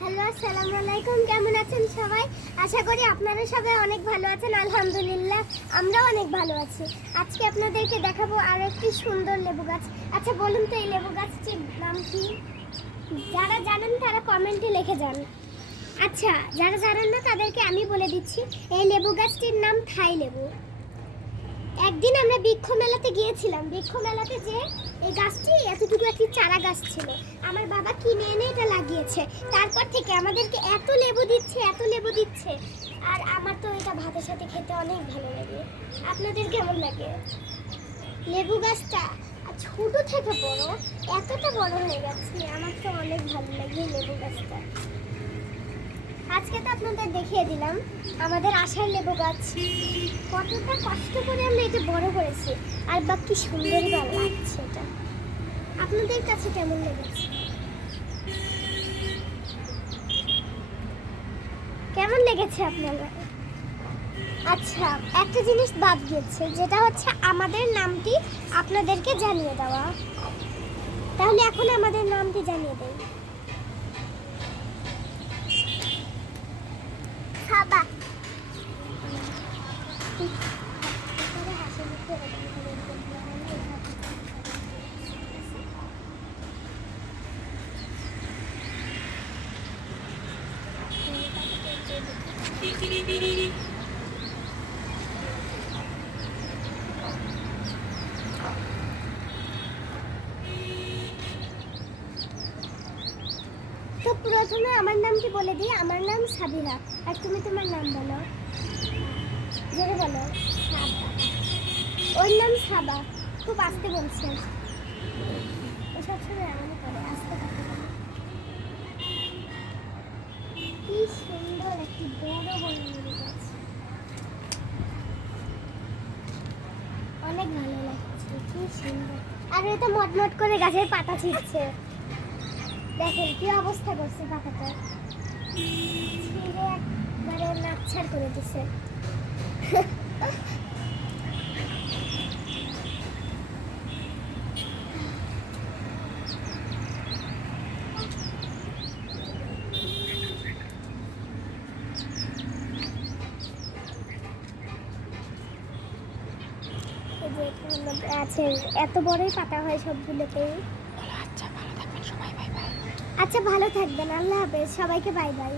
Hello, আসসালামু আলাইকুম। কেমন আছেন সবাই? আশা করি আপনারা সবাই অনেক ভালো আছেন। আলহামদুলিল্লাহ আমরাও অনেক ভালো আছি। আজকে আপনাদেরকে দেখাবো আরো একটি সুন্দর লেবু গাছ। আচ্ছা বলুন তো, এই লেবু গাছটির নাম কি? যারা জানেন তারা কমেন্টে লিখে যান। আচ্ছা, যারা জানেন না তাদেরকে আমি বলে দিচ্ছি, এই লেবু গাছটির নাম থাই লেবু। একদিন আমরা বৃক্ষ মেলাতে গিয়েছিলাম। বৃক্ষ মেলাতে যে এই গাছটি এতটুকু একটি চারা গাছ ছিল, আমার বাবা কিনে এনে এটা লাগিয়েছে। তারপর থেকে আমাদেরকে এত লেবু দিচ্ছে, এত লেবু দিচ্ছে। আর আমার তো এটা ভাতের সাথে খেতে অনেক ভালো লাগে। আপনাদের কেমন লাগে? লেবু গাছটা ছোট থেকে বড় এতটা বড় হয়ে গেছে, আমার তো অনেক ভালো লাগে লেবু গাছটা। আজকে তো আপনাদের দেখিয়ে দিলাম আমাদের আশার লেবু গাছ, কতটা কষ্ট করে আমরা এটা বড় করেছি। আর বা কি সুন্দরই বা লাগছে এটা। আপনাদের কাছে কেমন লেগেছে? কেমন লেগেছে আপনারা? আচ্ছা, একটা জিনিস বাদ গিয়েছে, যেটা হচ্ছে আমাদের নামটি আপনাদেরকে জানিয়ে দেওয়া। তাহলে এখন আমাদের নামটি জানিয়ে দেই। খাবা তো প্রথমে আমার নামটি বলে দিই। আমার নাম সাবিরা। আর তুমি তোমার নাম বলো, জোরে বলো। সাবা। ওর নাম সাবা। খুব আস্তে বলছে, ও সবসময় এমন করে আস্তে কথা বলে। কি সুন্দর একটি বড় বড় লেবু গাছ, অনেক ভালো লাগছে। কি সুন্দর। আর এটা মটমট করে গাছের পাতা ছিঁড়ছে, দেখেন কি অবস্থা করছে পাতাটা, ছিঁড়ে একবারে নাচ্ছাড় করে দিছে। এই যে এখানে আছে, এত বড়ই পাতা হয় সবগুলোতেই। আচ্ছা, ভালো থাকবেন সবাই। Bye bye. আচ্ছা, ভালো থাকবেন। আল্লাহ হাফেজ সবাইকে। Bye bye.